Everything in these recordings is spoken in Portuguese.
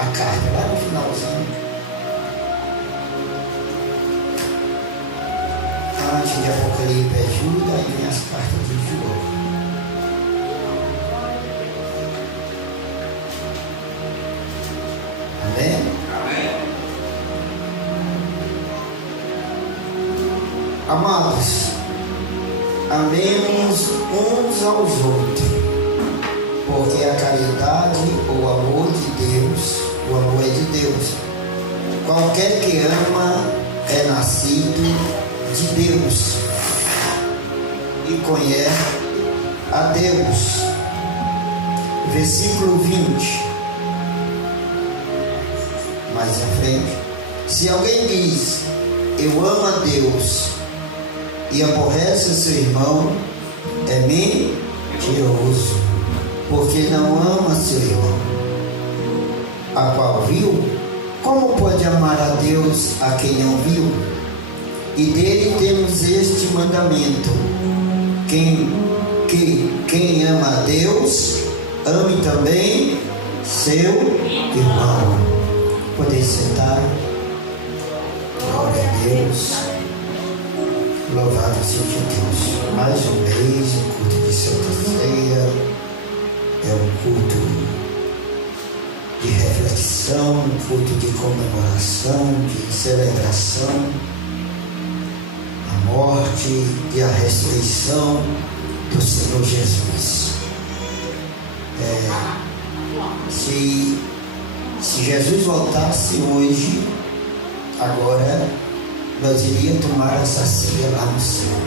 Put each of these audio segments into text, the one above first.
a carta, lá no finalzinho. Antes de Apocalipse é Judas, aí vem as cartas de João. Amém? Amém. Amados, amemos uns aos outros, porque a caridade, o amor de Deus, o amor é de Deus. Qualquer que ama é nascido de Deus e conhece a Deus. Versículo 20. Mais à frente. Se alguém diz, eu amo a Deus e aborrece seu irmão, é mentiroso, porque não ama seu irmão, a qual viu. Como pode amar a Deus a quem não viu? E dele temos este mandamento: quem ama a Deus, ame também seu irmão. Poder sentar. Glória a Deus. Louvado seja Deus. Mais um mês, o culto de Santa Ceia. É um culto de reflexão, um culto de comemoração, de celebração. A morte e a ressurreição do Senhor Jesus. Se Jesus voltasse hoje, agora nós iríamos tomar essa ceia lá no céu.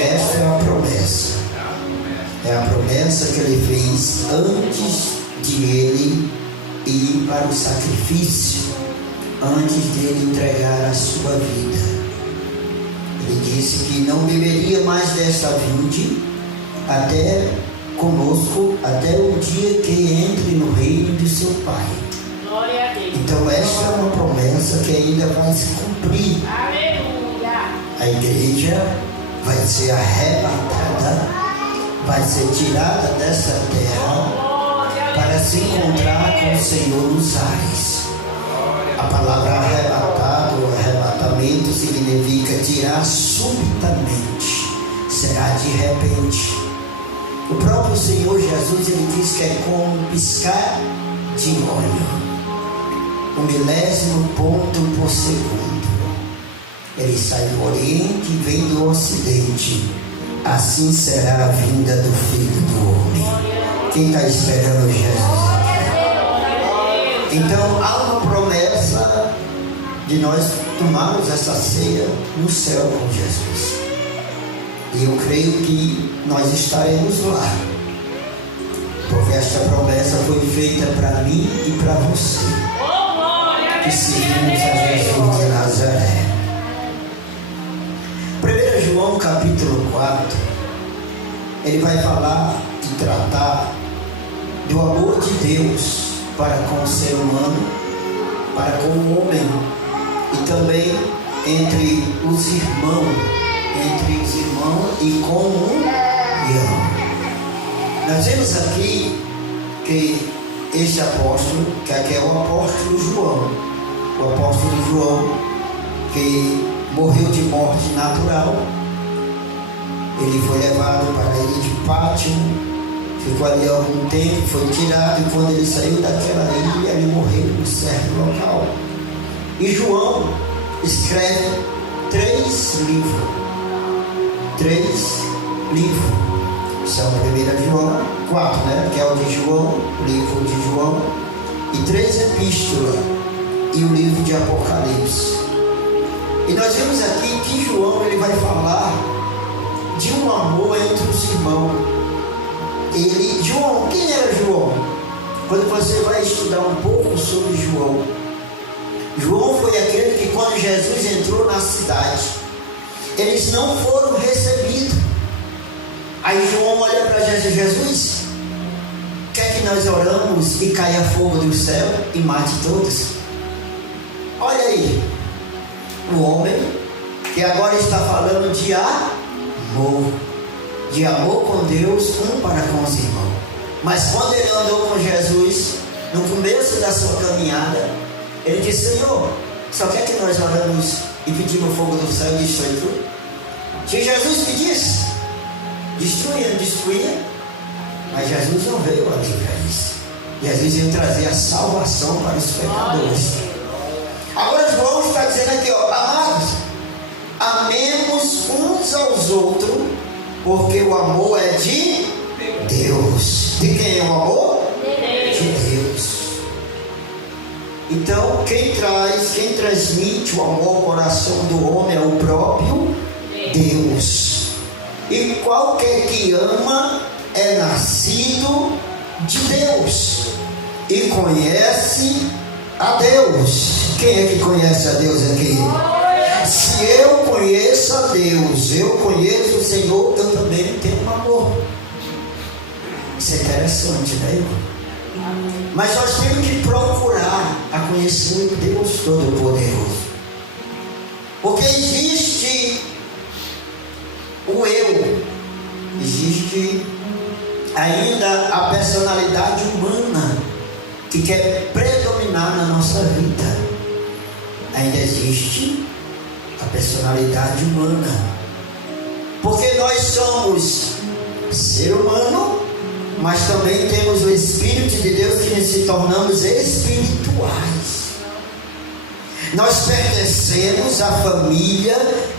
Essa é a promessa. É a promessa que ele fez antes de ele ir para o sacrifício, antes de ele entregar a sua vida. Ele disse que não beberia mais desta vinde até conosco, até o dia que entre no reino de seu Pai. Glória a Deus. Então esta é uma promessa que ainda vai se cumprir. Aleluia. A igreja vai ser arrebatada, vai ser tirada dessa terra para se encontrar com o Senhor nos ares. A palavra arrebatado ou arrebatamento significa tirar subitamente, será de repente. O próprio Senhor Jesus, ele diz que é como um piscar de olho, 1/1000 ponto por segundo. Ele sai do Oriente e vem do Ocidente. Assim será a vinda do Filho do Homem. Quem está esperando Jesus? Então há uma promessa de nós tomarmos essa ceia no céu com Jesus. E eu creio que nós estaremos lá, porque esta promessa foi feita para mim e para você, que seguimos a Jesus de Nazaré. 1 João capítulo 4, ele vai falar e tratar do amor de Deus para com o ser humano, para com o homem, e também entre os irmãos e comunhão. Nós vemos aqui que este apóstolo, que aqui é o apóstolo João, que morreu de morte natural. Ele foi levado para a ilha de Pátimo, ficou ali algum tempo, foi tirado, e quando ele saiu daquela ilha, ele morreu em um certo local. E João escreve 3 livros. São 1 João, 4, que é o de João, o livro de João, e 3 epístolas, e o livro de Apocalipse. E nós vemos aqui que João, ele vai falar de um amor entre os irmãos. João, quem era João? Quando você vai estudar um pouco sobre João foi aquele que, quando Jesus entrou na cidade, eles não foram recebidos. Aí João olha para Jesus: quer que nós oramos e caia fogo do céu e mate todos? Olha aí, o homem que agora está falando de amor com Deus, um para com os irmãos. Mas quando ele andou com Jesus, no começo da sua caminhada, ele disse: Senhor, só quer que nós oramos e pedimos o fogo do céu e destrói tudo? Se Jesus pedisse, destruía, não destruía, mas Jesus não veio ali para isso. Jesus veio trazer a salvação para os pecadores. Agora João está dizendo aqui, ó: amados, amemos uns aos outros, porque o amor é de Deus. De quem é o amor? De Deus. Então, quem transmite o amor ao coração do homem é o próprio Deus. E qualquer que ama é nascido de Deus e conhece a Deus. Quem é que conhece a Deus aqui? Se eu conheço a Deus, eu conheço o Senhor, eu também tenho um amor. Isso é interessante, né, irmão? Mas nós temos que procurar a conhecer o Deus Todo-Poderoso. Porque existe o eu, existe ainda a personalidade humana que quer predominar na nossa vida. Ainda existe a personalidade humana, porque nós somos ser humano, mas também temos o Espírito de Deus, que nos tornamos espirituais. Nós pertencemos à família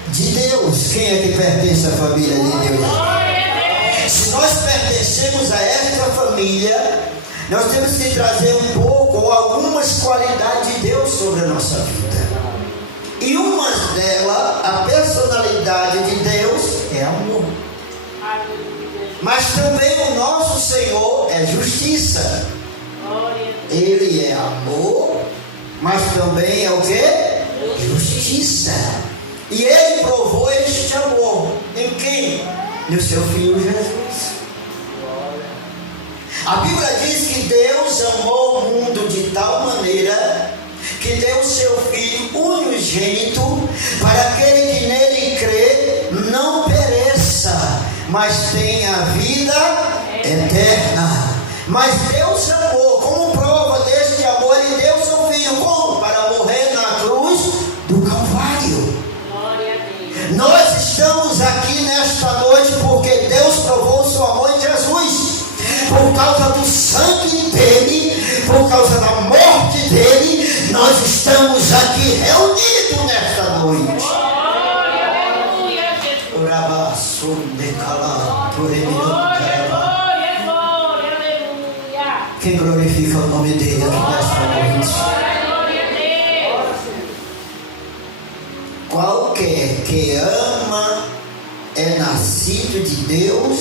de Deus. Quem é que pertence à família de Deus? Se nós pertencemos a esta família, nós temos que trazer um pouco ou algumas qualidades de Deus sobre a nossa vida. E uma delas, a personalidade de Deus, é amor. Mas também o nosso Senhor é justiça. Ele é amor, mas também é o que? Justiça. E Ele provou este amor em quem? No seu Filho Jesus. A Bíblia diz que Deus amou o mundo de tal maneira que deu o seu Filho unigênito, para aquele que nele crê não pereça, mas tenha vida eterna. Mas Deus amou, como prova deste amor, Ele deu o seu Filho como? Para morrer na cruz do Calvário. Nós estamos aqui nesta noite porque Deus provou o seu amor em Jesus. Por causa do sangue dele, por causa da morte dele, nós estamos aqui reunidos nesta noite. Quem glorifica o nome dele aqui nesta noite? Qualquer que ama é nascido de Deus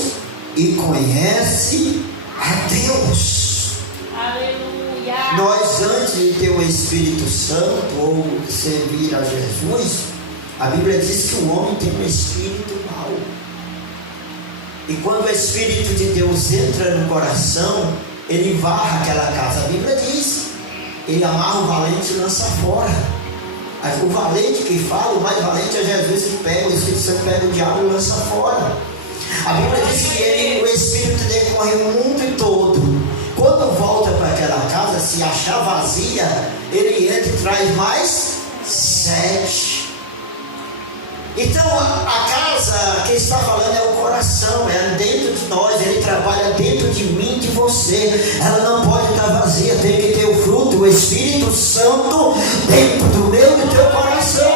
e conhece a Deus. Aleluia. Nós, antes de ter o Espírito Santo ou servir a Jesus, a Bíblia diz que o homem tem um espírito mau. E quando o Espírito de Deus entra no coração, ele varra aquela casa. A Bíblia diz: ele amarra o valente e lança fora. O valente que fala, o mais valente é Jesus, que pega, o Espírito Santo pega o diabo e lança fora. A Bíblia diz que o Espírito dele corre o mundo todo. Quando volta para aquela casa, se achar vazia, ele entra e traz mais 7. Então a casa que está falando é o coração, é dentro de nós, ele trabalha dentro de mim, de você. Ela não pode estar vazia, tem que ter o fruto, o Espírito Santo dentro do meu e do teu coração.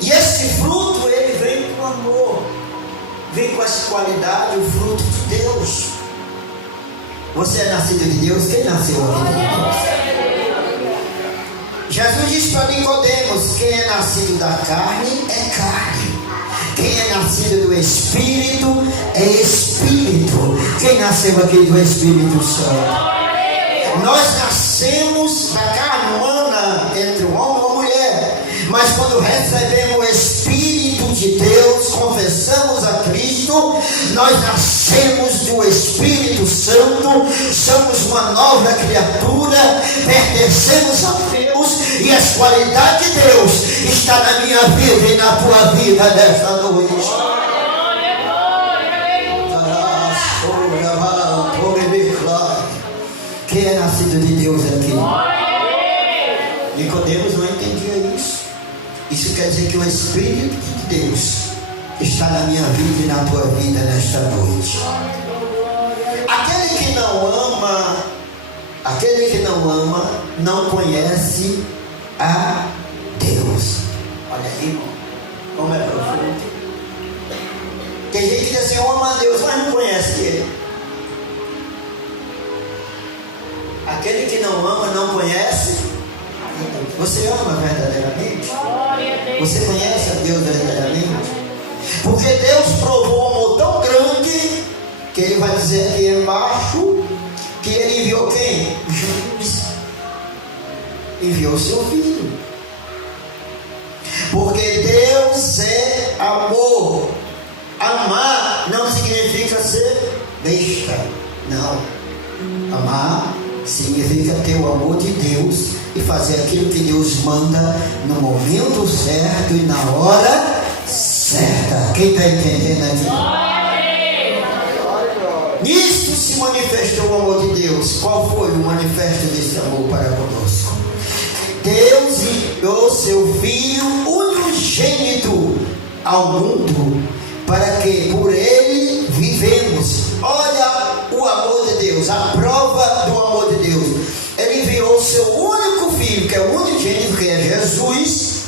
E esse fruto, ele vem com amor, vem com essa qualidade, o fruto de Deus. Você é nascido de Deus? Quem nasceu aqui de Deus? Jesus disse para Nicodemos: quem é nascido da carne é carne, quem é nascido do Espírito é Espírito. Quem nasceu aqui do Espírito Santo? Nós nascemos da carne humana, entre um homem e uma mulher, mas quando recebemos o Espírito de Deus, confessamos a Cristo, nós nascemos do Espírito Santo, somos uma nova criatura, pertencemos a Deus, e as qualidades de Deus está na minha vida e na tua vida nesta noite. Deus aqui. Nicodemos não entendia isso. Isso quer dizer que o Espírito de Deus está na minha vida e na tua vida nesta noite. Aquele que não ama, não conhece a Deus. Olha aí, irmão, como é profundo. Tem gente que diz assim, eu amo a Deus, mas não conhece Ele. Aquele que não ama, não conhece. Você ama verdadeiramente? Você conhece a Deus verdadeiramente? Porque Deus provou um amor tão grande que Ele vai dizer aqui embaixo que Ele enviou quem? Jesus. Enviou o seu Filho. Porque Deus é amor. Amar não significa ser besta. Não. Amar significa ter o amor de Deus e fazer aquilo que Deus manda no momento certo e na hora certa. Quem está entendendo aqui? Nisto se manifestou o amor de Deus. Qual foi o manifesto desse amor para conosco? Deus enviou seu Filho unigênito ao mundo para que por ele vivemos. Olha o amor de Deus, a prova do amor de Deus. Ele enviou o seu único Filho, que é o unigênito, que é Jesus,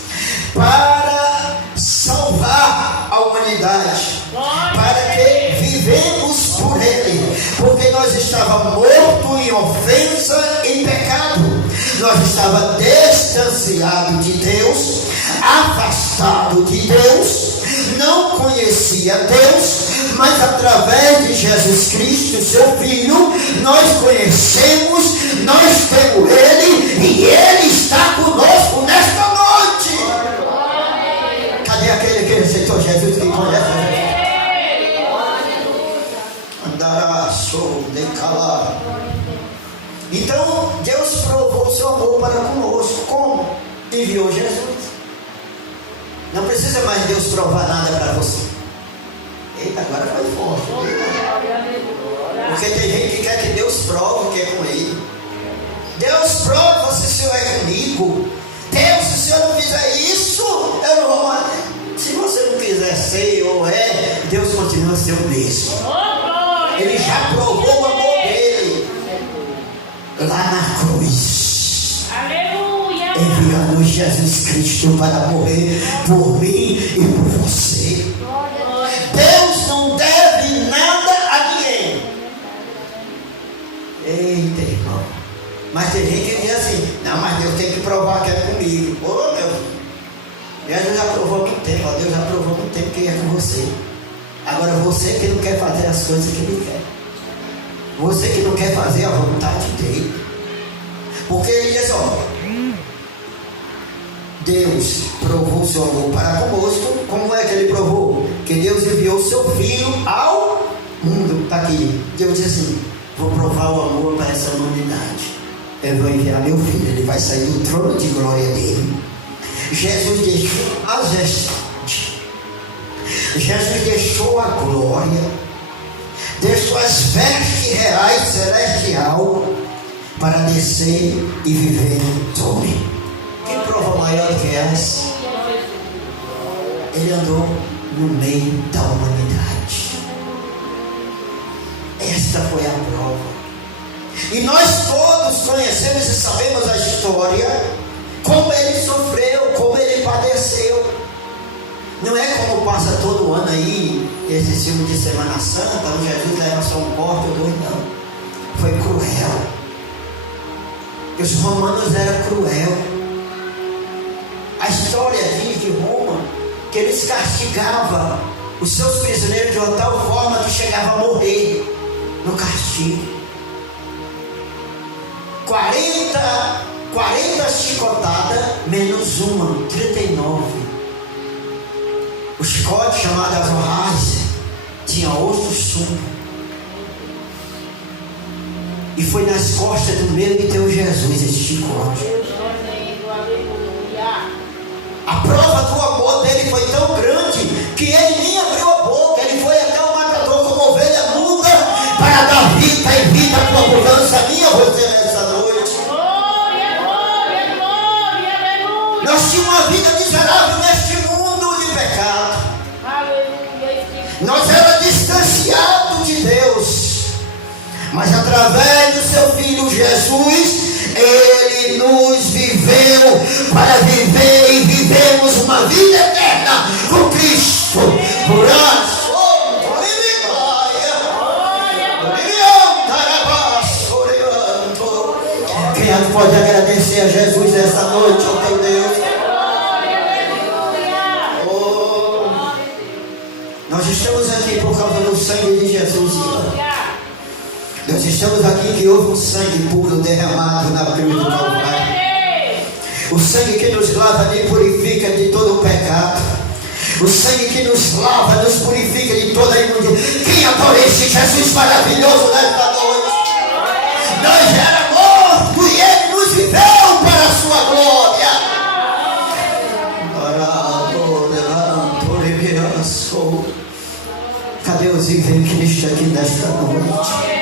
para salvar a humanidade, para que vivemos por ele, porque nós estávamos mortos em ofensa e pecado, nós estávamos distanciados de Deus, afastados de Deus, não conhecia Deus, mas através de Jesus Cristo, seu Filho, nós conhecemos, nós temos Ele e Ele está conosco nesta noite. Cadê aquele que aceitou Jesus, que conhece Jesus? Andará, sou, decalar. Então, Deus provou o seu amor para conosco. Como? Enviou Jesus. Não precisa mais Deus provar nada para você. Eita, agora foi forte. Porque tem gente que quer que Deus prove que é com ele. Deus prova se o Senhor é comigo. Deus, se o Senhor não fizer isso, eu não vou. Se você não quiser ser ou é, Deus continua a ser o mesmo. Ele já provou o amor dele lá na cruz. Aleluia! Enviando Jesus Cristo para morrer por mim e por você. Deus não deve nada a ninguém. Eita, irmão. Mas tem gente que diz assim, não, mas Deus tem que provar que é comigo. Ô, meu, Deus já provou há muito tempo. Deus já provou há muito tempo que é com você. Agora você que não quer fazer as coisas que Ele quer. Você que não quer fazer a vontade dEle. Porque Ele diz, ó, Deus provou o seu amor para conosco. Como é que Ele provou? Que Deus enviou o seu Filho ao mundo. Está aqui. Deus diz assim, vou provar o amor para essa humanidade. Eu vou enviar meu Filho. Ele vai sair do trono de glória dele. Jesus deixou as vestes. Jesus deixou a glória. Deixou as vestes reais celestial para descer e viver no homem. Que prova maior que essa? Ele andou no meio da humanidade. Esta foi a prova. E nós todos conhecemos e sabemos a história, como ele sofreu, como ele padeceu. Não é como passa todo ano aí, esse filme de Semana Santa, onde Jesus leva só um corte ou dois, não. Foi cruel. Os romanos eram cruel. A história diz de Roma que eles castigavam os seus prisioneiros de uma tal forma que chegava a morrer no castigo. 40 chicotadas menos uma, 39. O chicote chamado azorrais tinha osso sumo. E foi nas costas do meu e teu Jesus esse chicote. A prova do amor dele foi tão grande que ele nem abriu a boca. Ele foi até o matador como ovelha muda para dar vida e vida com abundância minha você nessa noite. Nós tínhamos uma vida miserável neste mundo de pecado. Nós éramos distanciados de Deus. Mas através do seu Filho Jesus, Ele nos viveu para viver e vivemos uma vida eterna com Cristo. Quem pode agradecer a Jesus essa noite, ó teu Deus? Nós estamos aqui por causa do sangue de Jesus. Nós estamos aqui que houve um sangue puro derramado na cruz do Calvário. O sangue que nos lava e purifica de todo o pecado. O sangue que nos lava, nos purifica de toda a imundícia. Quem adora esse Jesus maravilhoso nesta noite? Nós éramos mortos e Ele nos viveu para a sua glória. Cadê os vivem Cristo aqui nesta noite?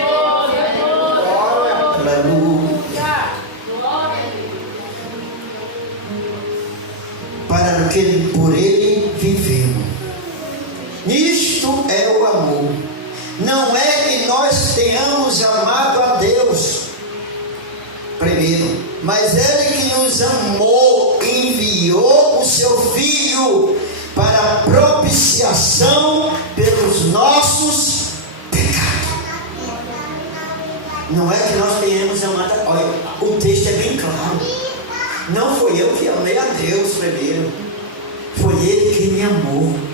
Para que por Ele vivemos. Isto é o amor. Não é que nós tenhamos amado a Deus primeiro, mas Ele que nos amou, enviou o seu Filho para a propiciação pelos nossos pecados. Não é que nós tenhamos amado. Olha, o texto é bem claro. Não foi eu que amei a Deus primeiro, foi Ele que me amou.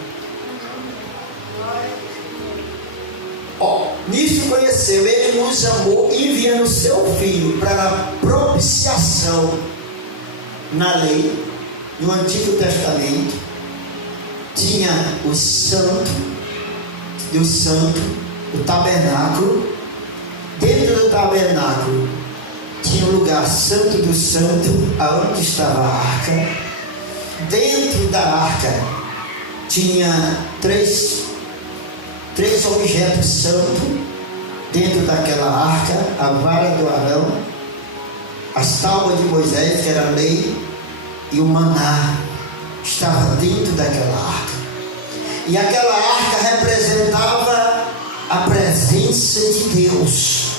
Nisso conheceu, Ele nos amou, enviando o seu Filho para a propiciação. Na lei, no Antigo Testamento, tinha o santo, o tabernáculo. Dentro do tabernáculo tinha o lugar santo do santo, aonde estava a arca. Dentro da arca tinha três objetos santos. Dentro daquela arca, a vara do Arão, as tábuas de Moisés, que era a lei, e o maná estava dentro daquela arca. E aquela arca representava a presença de Deus.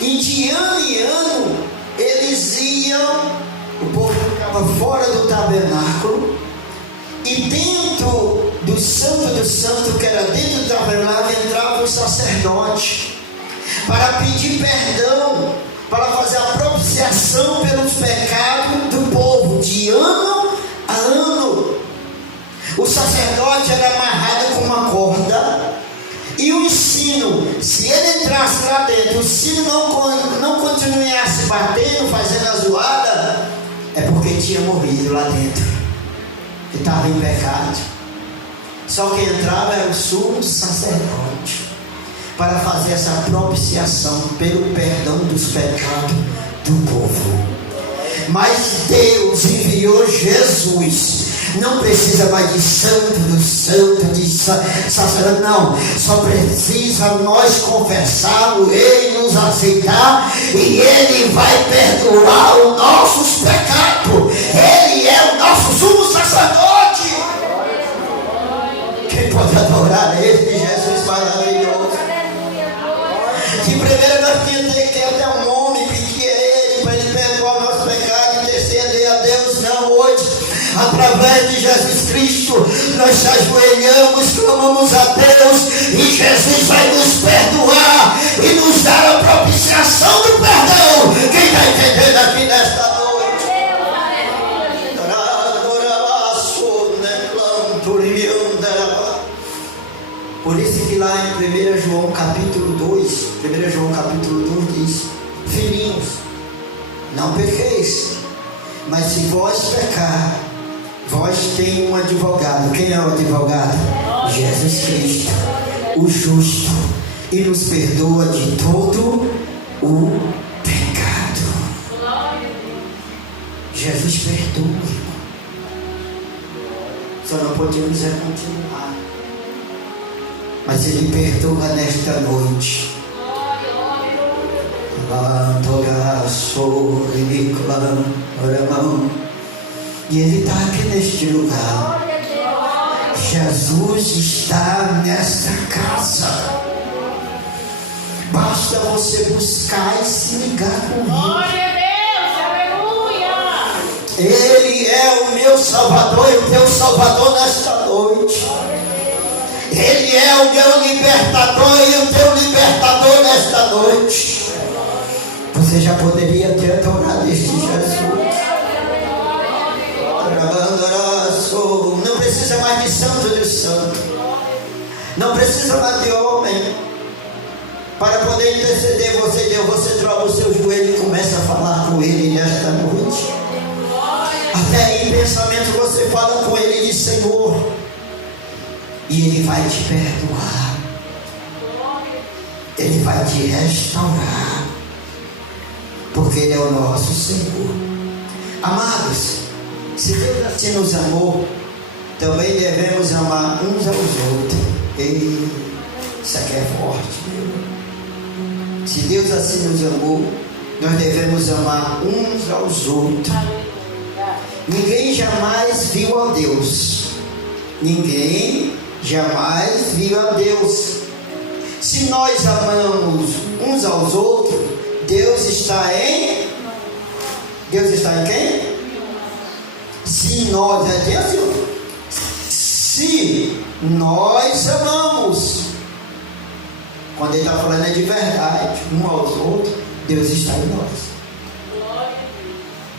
E de ano em ano eles iam, o povo ficava fora do tabernáculo, e dentro do santo, que era dentro do tabernáculo, entrava o sacerdote para pedir perdão, para fazer a propiciação pelos pecados do povo, de ano a ano. O sacerdote era amarrado com uma corda, e o sino, se ele entrasse lá dentro, o sino não continuasse batendo, fazendo a zoada, é porque tinha morrido lá dentro, que estava em pecado. Só quem entrava era o sumo sacerdote, para fazer essa propiciação pelo perdão dos pecados do povo. Mas Deus enviou Jesus. Não precisa mais de santo do santo, de sacerdote, não. Só precisa nós confessá-lo, Ele nos aceitar, e Ele vai perdoar os nossos pecados. Ele é o nosso sumo sacerdote. Quem pode adorar esse Jesus maravilhoso? De primeira nós tínhamos que ter até um nome, pedir a Ele para Ele perdoar o nosso pecado, interceder a Deus. Não, hoje, através de Jesus Cristo, nós se ajoelhamos, clamamos a Deus, e Jesus vai nos perdoar e nos dar a propiciação do perdão. Quem está entendendo aqui nesta noite? Por isso que lá em 1 João capítulo 2 diz: filhinhos, não pequeis, mas se vós pecar, vós tem um advogado. Quem é o advogado? Jesus Cristo, o justo, e nos perdoa de todo o pecado. Jesus perdoa. Só não podemos continuar. Mas Ele perdoa nesta noite. E Ele está aqui neste lugar. Jesus está nesta casa. Basta você buscar e se ligar com Ele. Glória a Deus, aleluia. Ele é o meu Salvador e o teu Salvador nesta noite. Ele é o meu libertador e o teu libertador nesta noite. Você já poderia ter adorado este Jesus. Não precisa mais de santo de santo. Não precisa mais de homem. Para poder interceder você troca o seu joelho e começa a falar com Ele nesta noite. Até em pensamento você fala com Ele e diz: Senhor. E Ele vai te perdoar. Ele vai te restaurar. Porque Ele é o nosso Senhor. Amados, se Deus assim nos amou, também devemos amar uns aos outros. Isso aqui é forte, meu. Se Deus assim nos amou, nós devemos amar uns aos outros. Ninguém jamais viu a Deus. Ninguém jamais viu a Deus. Se nós amamos uns aos outros, Deus está em quem? Se nós amamos, quando Ele está falando é de verdade, um aos outros, Deus está em nós.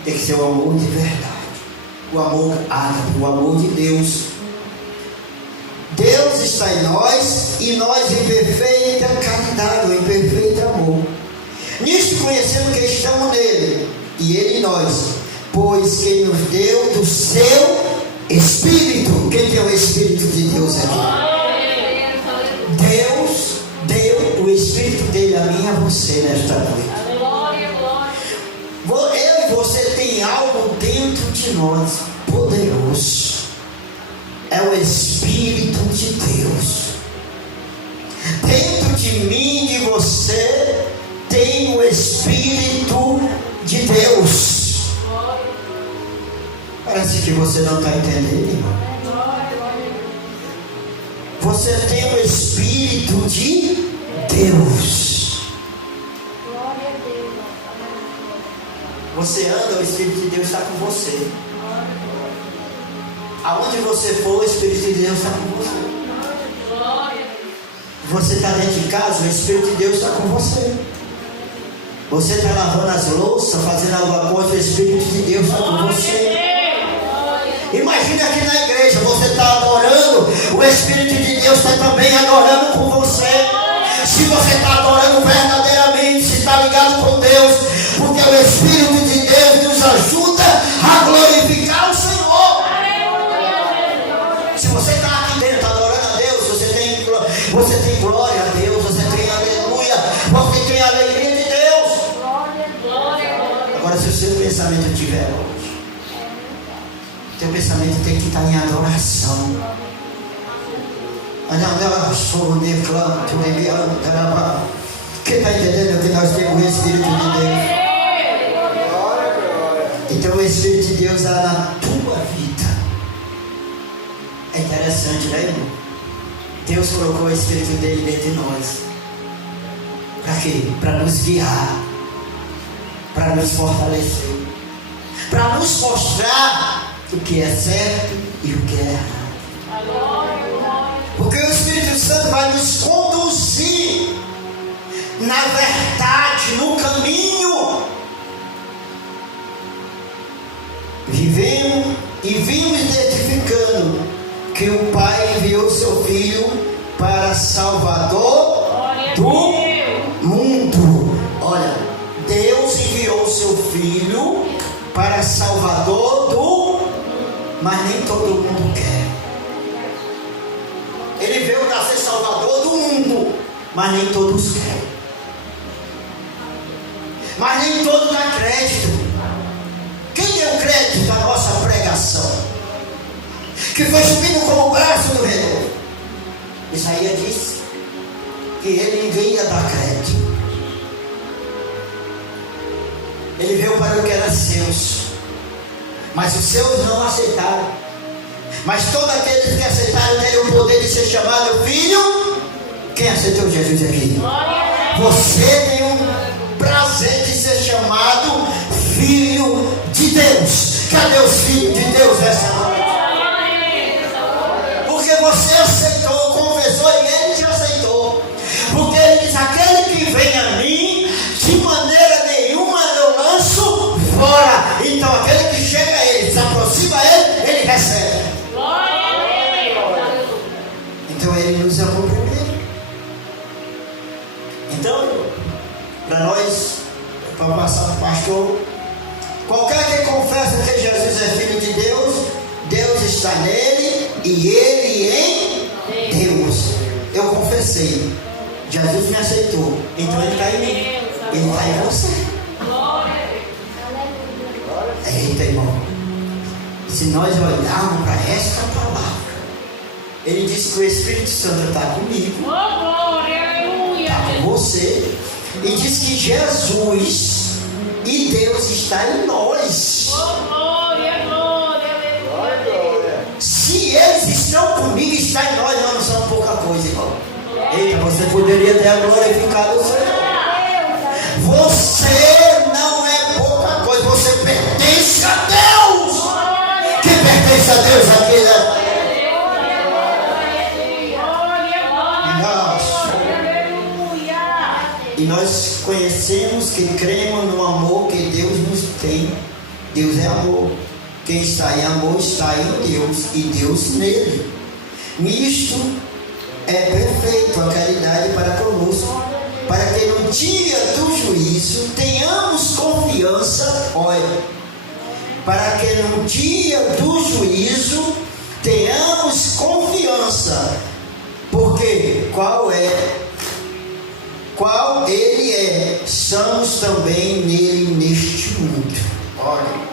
Tem que ser o amor de verdade, o amor ágape, o amor de Deus. Deus está em nós e nós em perfeita caridade, em perfeito amor. Nisto conhecemos que estamos nele e ele em nós, pois que nos deu do seu Espírito. Quem tem o Espírito de Deus aqui? Deus deu o Espírito dele a mim e a você nesta noite. Eu e você tem algo dentro de nós poderoso. É o Espírito de Deus. Dentro de mim e de você tem o Espírito de Deus. Parece que você não está entendendo, irmão. Você tem o Espírito de Deus. Você anda, o Espírito de Deus está com você. Aonde você for, o Espírito de Deus está com você. Você está dentro de casa, o Espírito de Deus está com você. Você está lavando as louças, fazendo alguma coisa, o Espírito de Deus está com você. Imagina aqui na igreja, você está adorando, o Espírito de Deus está também adorando com você. Se você está adorando verdadeiramente, se está ligado com Deus, porque o Espírito de Deus nos ajuda a glorificar o Senhor. Se você está aqui dentro adorando a Deus, você tem glória a Deus, você tem aleluia, você tem a alegria de Deus. Agora, se o seu pensamento estiver longe, teu pensamento tem que estar em adoração. Quem está entendendo que nós temos o Espírito de Deus? Então o Espírito de Deus está na tua vida. É interessante, né, irmão? Deus colocou o Espírito dele dentro de nós. Para quê? Para nos guiar, para nos fortalecer, para nos mostrar o que é certo e o que é errado. Porque o Espírito Santo vai nos conduzir na verdade, no caminho. Vivemos e vimos identificando que o Pai enviou seu Filho para Salvador do mundo. Olha, Deus enviou seu Filho para Salvador do mundo, mas nem todo mundo quer. Ele veio para ser Salvador do mundo, mas nem todos querem. Mas nem todos dão crédito. Quem deu crédito à nossa pregação? Que foi subindo como o braço do rei. Isaías disse que ele ninguém ia dar crédito. Ele veio para o que era seus, Mas os seus não aceitaram. Mas todos aqueles que aceitaram têm o poder de ser chamado filho. Quem aceitou Jesus aqui? Você tem um prazer de ser chamado filho de Deus. Cadê os filhos de Deus nessa noite? Porque você aceitou, confessou e ele te aceitou. Porque ele diz: aquele que vem a mim, de maneira nenhuma eu lanço fora. Então aquele que chega a ele, se aproxima a ele, ele recebe. Então ele nos amou primeiro. Então, para nós, para passar para o pastor, qualquer que confessa que Jesus é filho de Deus, Deus está nele e ele em Deus. Eu confessei, Jesus me aceitou, então ele está em mim, ele está em você. Eita, irmão, se nós olharmos para esta palavra, ele disse que o Espírito Santo está comigo, está com você, e diz que Jesus e Deus está em nós. Se eles estão comigo, está em nós, nós não somos pouca coisa, irmão. Eita, você poderia ter glorificado o Senhor. Você não é pouca coisa, você pertence a Deus. Quem pertence a Deus aqui, né? E nós conhecemos que cremos no amor que Deus nos tem. Deus é amor. Quem está em amor está em Deus e Deus nele. Nisto é perfeito a caridade para conosco, para que no dia do juízo tenhamos confiança. Olha, para que no dia do juízo tenhamos confiança. Porque qual ele é, somos também nele neste mundo. Olha,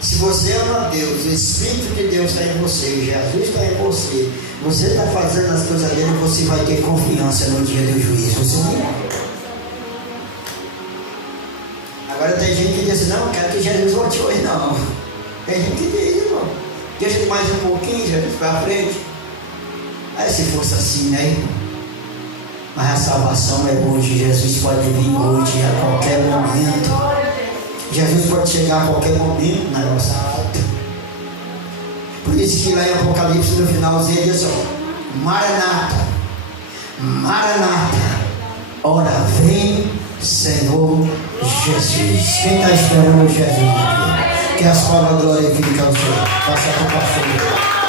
se você ama Deus, o Espírito de Deus está em você, Jesus está em você, você está fazendo as coisas dele, você vai ter confiança no dia do juízo. Você não. Agora tem gente que diz assim: não, quero que Jesus volte hoje. Não, tem gente que diz: irmão, deixa mais um pouquinho, Jesus, para frente. Aí se fosse assim, né, irmão? Mas a salvação é hoje. Jesus pode vir hoje, a qualquer momento. Jesus pode chegar a qualquer momento na nossa vida. Por isso que lá em Apocalipse, no finalzinho, diz: Maranata, Maranata, ora vem Senhor Jesus. Quem está esperando Jesus aqui? Que as palavras glorificam ao Senhor. Passa para o pastor.